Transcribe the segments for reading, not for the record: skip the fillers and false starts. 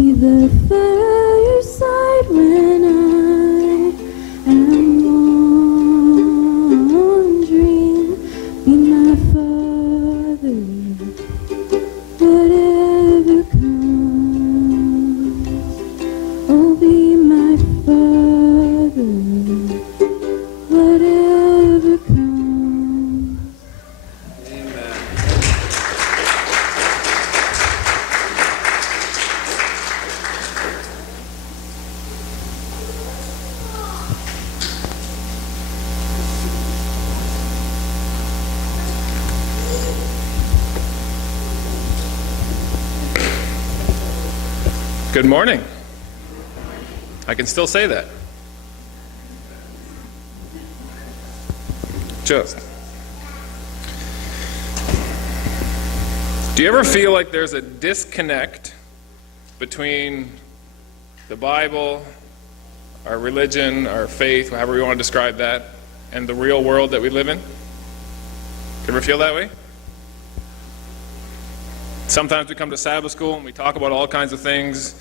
the fireside when I am wandering. Be my Father, whatever comes. Oh, be my Father, whatever comes. Amen. Good morning. I can still say that. Just. Do you ever feel like there's a disconnect between the Bible, our religion, our faith, however you want to describe that, and the real world that we live in? Do you ever feel that way? Sometimes we come to Sabbath school and we talk about all kinds of things,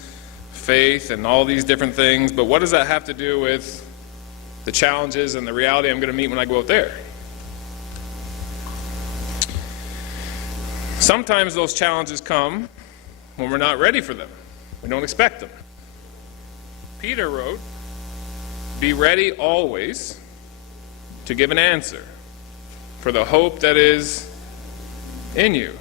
faith and all these different things, but what does that have to do with the challenges and the reality I'm going to meet when I go out there? Sometimes those challenges come when we're not ready for them. We don't expect them. Peter wrote, "Be ready always to give an answer for the hope that is in you."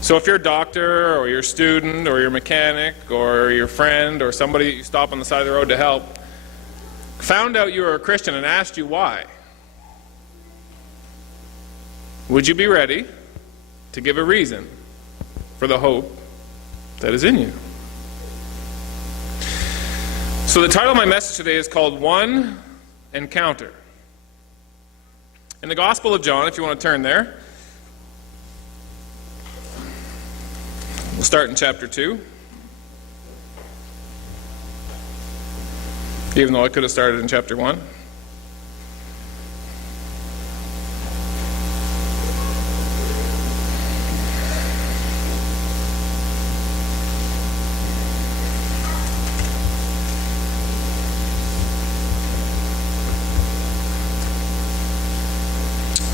So if you're a doctor or you're a student or you're a mechanic or your friend or somebody you stop on the side of the road to help, found out you were a Christian and asked you why, would you be ready to give a reason for the hope that is in you? So the title of my message today is called One Encounter. In the Gospel of John, if you want to turn there, we'll start in chapter 2. Even though I could have started in chapter 1.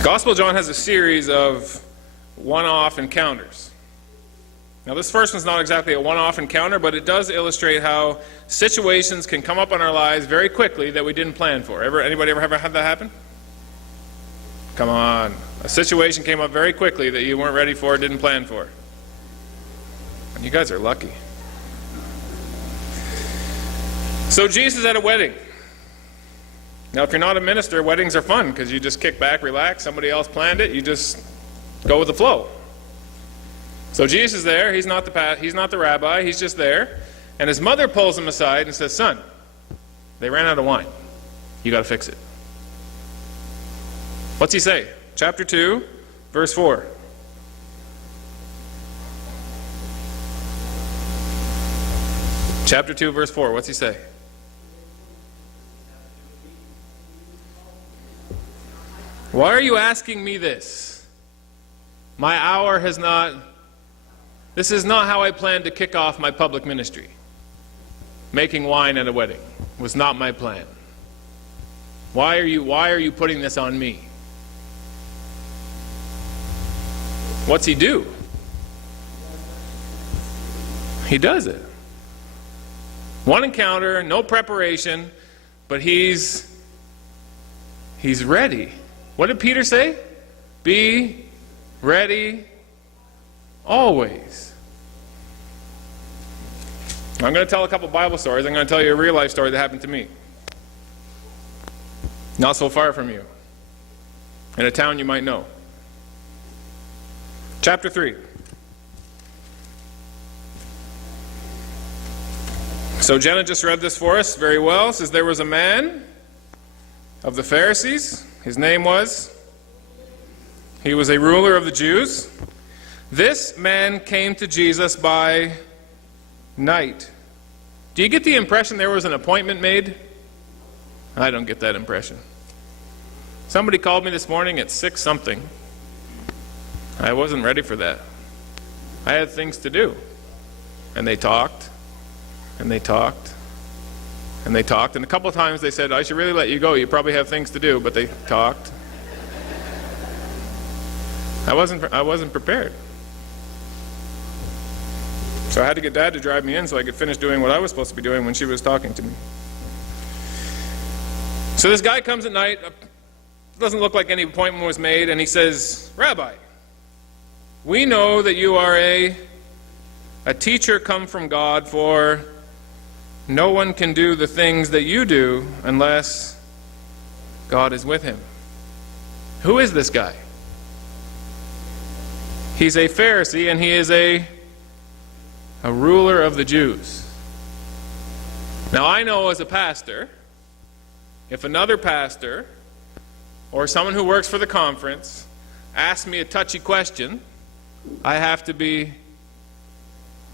Gospel of John has a series of one-off encounters. Now, this first one's not exactly a one-off encounter, but it does illustrate how situations can come up in our lives very quickly that we didn't plan for. Anybody ever had that happen? Come on. A situation came up very quickly that you weren't ready for, didn't plan for. And you guys are lucky. So Jesus is at a wedding. Now, if you're not a minister, weddings are fun because you just kick back, relax. Somebody else planned it. You just go with the flow. So Jesus is there. He's not the rabbi. He's just there. And his mother pulls him aside and says, "Son, they ran out of wine. You got to fix it." What's he say? Chapter 2, verse 4. Chapter 2, verse 4. What's he say? "Why are you asking me this? My hour has not... This is not how I planned to kick off my public ministry. Making wine at a wedding was not my plan. Why are you putting this on me?" What's he do? He does it. One encounter, no preparation, but he's ready. What did Peter say? Be ready always. I'm going to tell a couple Bible stories. I'm going to tell you a real life story that happened to me. Not so far from you. In a town you might know. Chapter 3. So Jenna just read this for us very well. It says, "There was a man of the Pharisees. His name was, he was a ruler of the Jews. This man came to Jesus by night." Do you get the impression there was an appointment made? I don't get that impression. Somebody called me this morning at 6 something. I wasn't ready for that. I had things to do. And they talked, and they talked, and they talked. And a couple of times they said, I should really let you go. You probably have things to do, but they talked. I wasn't prepared. So I had to get Dad to drive me in so I could finish doing what I was supposed to be doing when she was talking to me. So this guy comes at night, doesn't look like any appointment was made, and he says, Rabbi, we know that you are a teacher come from God, for no one can do the things that you do unless God is with him. Who is this guy? He's a Pharisee, and he is a ruler of the Jews. Now I know as a pastor, if another pastor or someone who works for the conference asks me a touchy question, I have to be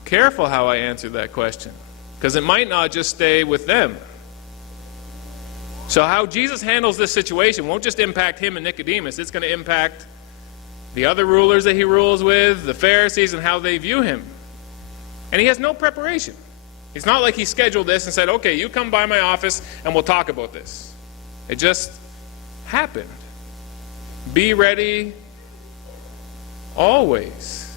careful how I answer that question, because it might not just stay with them. So how Jesus handles this situation won't just impact him and Nicodemus, it's going to impact the other rulers that he rules with, the Pharisees, and how they view him. And he has no preparation. It's not like he scheduled this and said, okay, you come by my office and we'll talk about this. It just happened. Be ready always.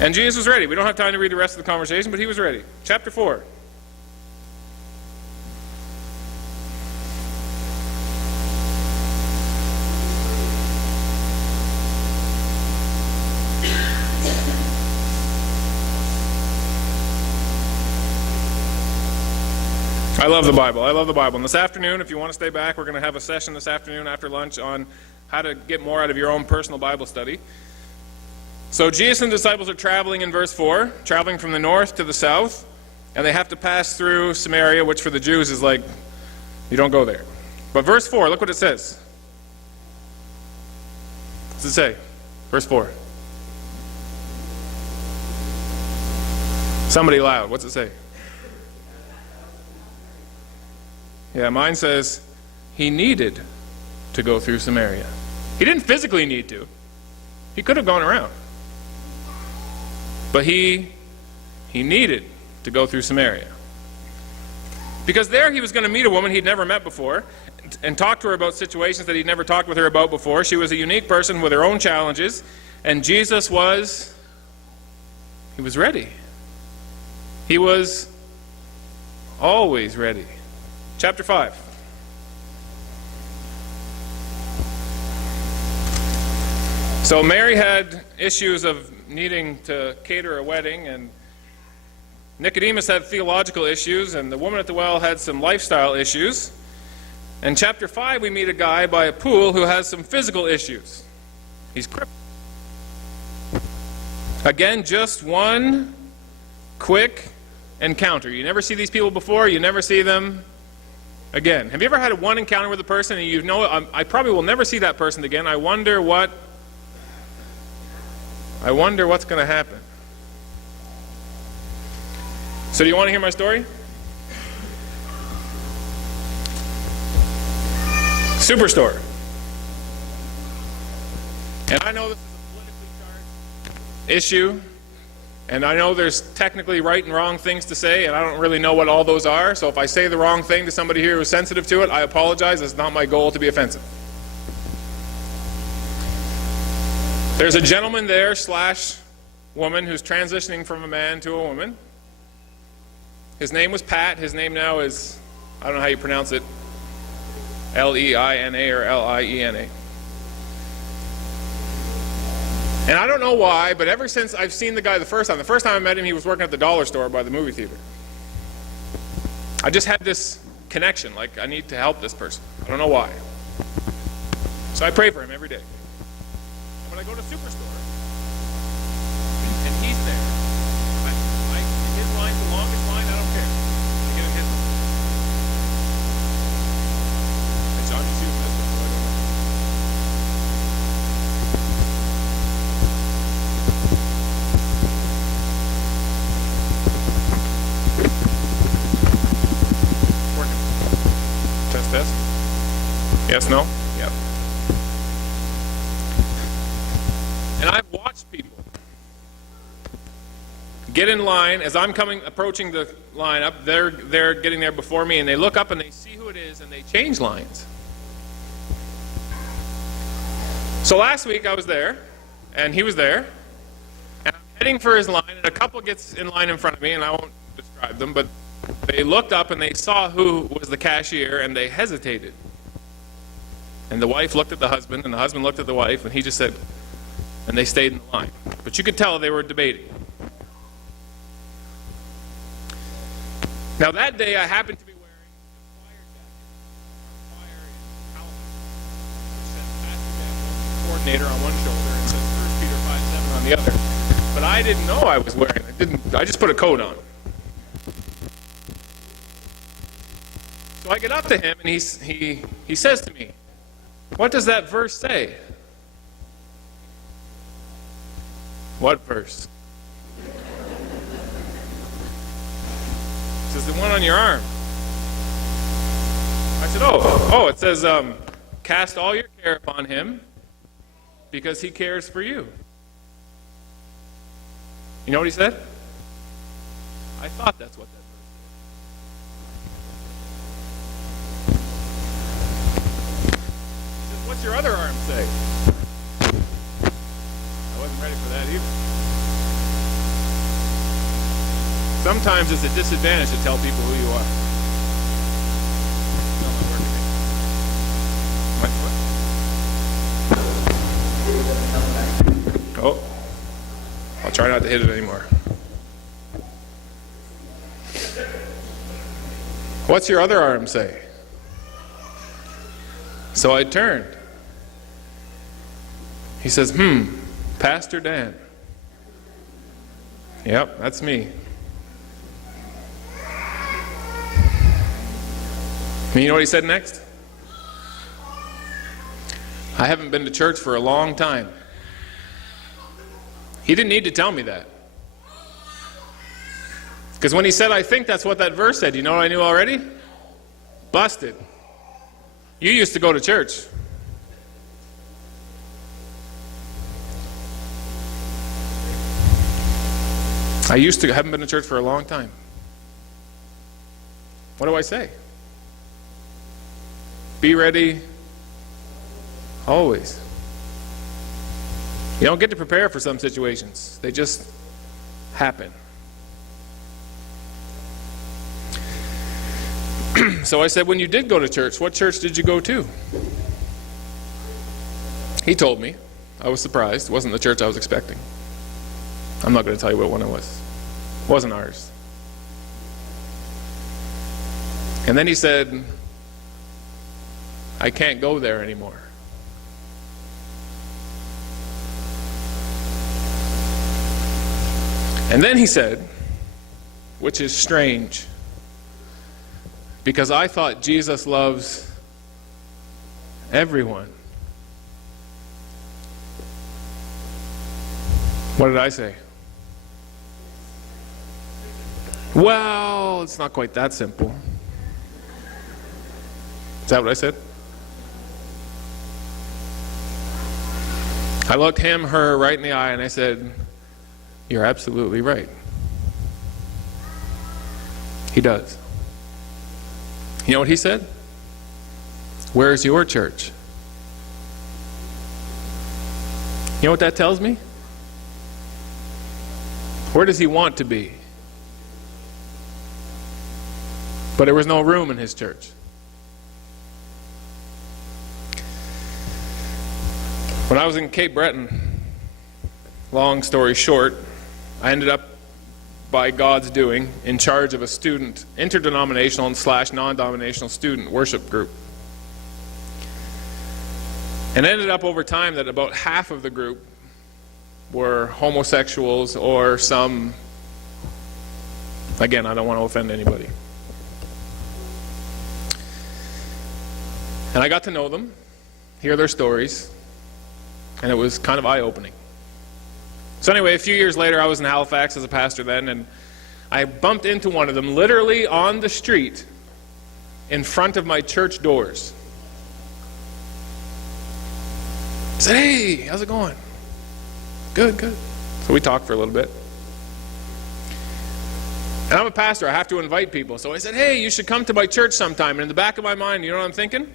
And Jesus was ready. We don't have time to read the rest of the conversation, but he was ready. Chapter 4. I love the Bible. I love the Bible. And this afternoon, if you want to stay back, we're going to have a session this afternoon after lunch on how to get more out of your own personal Bible study. So Jesus and the disciples are traveling in verse 4, traveling from the north to the south, and they have to pass through Samaria, which for the Jews is like, you don't go there. But verse 4, look what it says. What does it say? Verse 4. Somebody loud. What's it say? Yeah, mine says he needed to go through Samaria. He didn't physically need to. He could have gone around. But he needed to go through Samaria. Because there he was going to meet a woman he'd never met before and talk to her about situations that he'd never talked with her about before. She was a unique person with her own challenges, and Jesus was ready. He was always ready. Chapter 5. So Mary had issues of needing to cater a wedding, and Nicodemus had theological issues, and the woman at the well had some lifestyle issues. In chapter 5, we meet a guy by a pool who has some physical issues. He's crippled. Again, just one quick encounter. You never see these people before, you never see them again. Have you ever had one encounter with a person and you know, I probably will never see that person again. I wonder what's going to happen. So do you want to hear my story? Superstore. And I know this is a politically charged issue, and I know there's technically right and wrong things to say, and I don't really know what all those are, so if I say the wrong thing to somebody here who's sensitive to it, I apologize. It's not my goal to be offensive. There's a gentleman there / woman who's transitioning from a man to a woman. His name was Pat. His name now is, I don't know how you pronounce it, Leina or Liena. And I don't know why, but ever since I've seen the guy the first time I met him, he was working at the dollar store by the movie theater. I just had this connection, like I need to help this person. I don't know why. So I pray for him every day. And when I go to Superstore, and he's there, his line's the longest line, I don't care. I get in his line. It's on YouTube, so I don't know. Working. Test. Yes, no? Yep. And I've watched people get in line. As I'm approaching the line up, they're getting there before me, and they look up and they see who it is, and they change lines. So last week I was there, and he was there, and I'm heading for his line, and a couple gets in line in front of me, and I won't describe them, but they looked up and they saw who was the cashier, and they hesitated. And the wife looked at the husband, and the husband looked at the wife, and he just said, and they stayed in the line. But you could tell they were debating. Now that day I happened to be wearing a choir jacket, choir in Halifax, which says Pastor Dan, coordinator on one shoulder, and says 1 Peter 5:7 on the other. But I didn't know I was wearing it. I just put a coat on. So I get up to him, and he says to me, "What does that verse say?" "What verse?" He says, "The one on your arm." I said, oh, it says, cast all your care upon him because he cares for you. You know what he said? I thought that's what that verse said. He says, what's your other arm say? I wasn't ready for that either. Sometimes it's a disadvantage to tell people who you are. No, not working. Oh, I'll try not to hit it anymore. What's your other arm say? So I turned. He says, Pastor Dan. Yep, that's me. And you know what he said next? I haven't been to church for a long time. He didn't need to tell me that. Because when he said, I think that's what that verse said, you know what I knew already? Busted. You used to go to church. I haven't been to church for a long time. What do I say? Be ready always. You don't get to prepare for some situations. They just happen. So I said, when you did go to church, what church did you go to? He told me. I was surprised. It wasn't the church I was expecting. I'm not going to tell you what one it was. It wasn't ours. And then he said, I can't go there anymore. And then he said, which is strange, because I thought Jesus loves everyone. What did I say? Well, it's not quite that simple. Is that what I said? I looked her right in the eye, and I said, you're absolutely right. He does. You know what he said? Where's your church? You know what that tells me? Where does he want to be? But there was no room in his church. When I was in Cape Breton, long story short, I ended up, by God's doing, in charge of a student, interdenominational / non-denominational student worship group. And it ended up over time that about half of the group were homosexuals or some, again, I don't want to offend anybody. And I got to know them, hear their stories, and it was kind of eye-opening. So anyway, a few years later, I was in Halifax as a pastor then, and I bumped into one of them literally on the street in front of my church doors. I said, hey, how's it going? Good, good. So we talked for a little bit. And I'm a pastor, I have to invite people. So I said, hey, you should come to my church sometime. And in the back of my mind, you know what I'm thinking?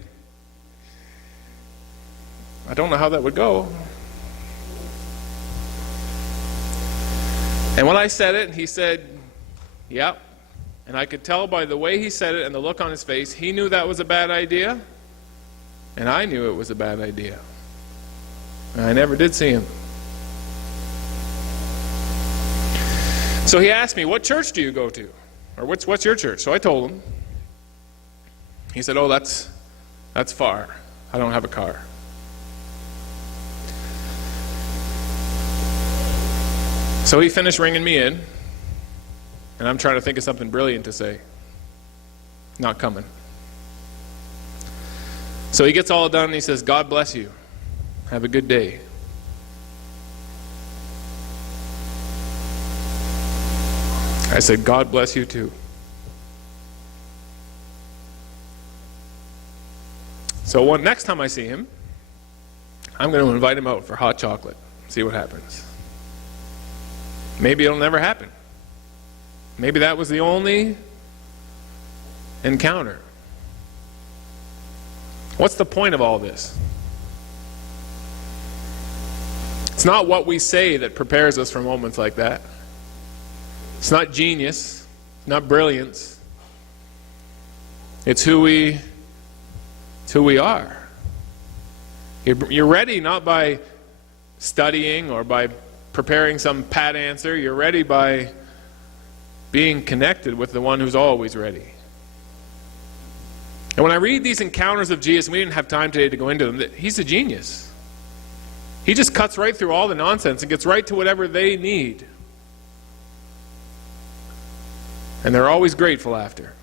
I don't know how that would go. And when I said it, he said, yep. And I could tell by the way he said it and the look on his face, he knew that was a bad idea. And I knew it was a bad idea. And I never did see him. So he asked me, what church do you go to? Or what's your church? So I told him. He said, oh, that's far. I don't have a car. So he finished ringing me in, and I'm trying to think of something brilliant to say. Not coming. So he gets all done and he says, God bless you. Have a good day. I said, God bless you too. So next time I see him, I'm going to invite him out for hot chocolate. See what happens. Maybe it'll never happen. Maybe that was the only encounter. What's the point of all this? It's not what we say that prepares us for moments like that. It's not genius, not brilliance. It's who we are. You're ready not by studying or by preparing some pat answer. You're ready by being connected with the one who's always ready. And when I read these encounters of Jesus, and we didn't have time today to go into them, he's a genius. He just cuts right through all the nonsense and gets right to whatever they need. And they're always grateful after.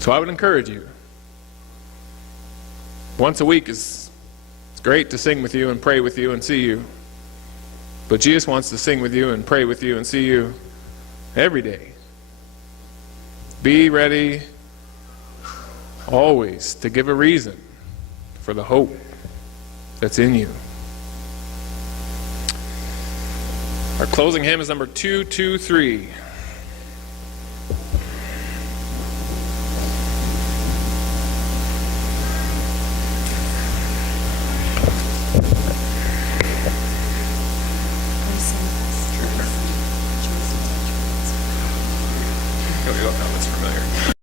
So I would encourage you. Once a week it's great to sing with you and pray with you and see you. But Jesus wants to sing with you and pray with you and see you every day. Be ready always to give a reason for the hope that's in you. Our closing hymn is number 223. Here we go. Now that's familiar.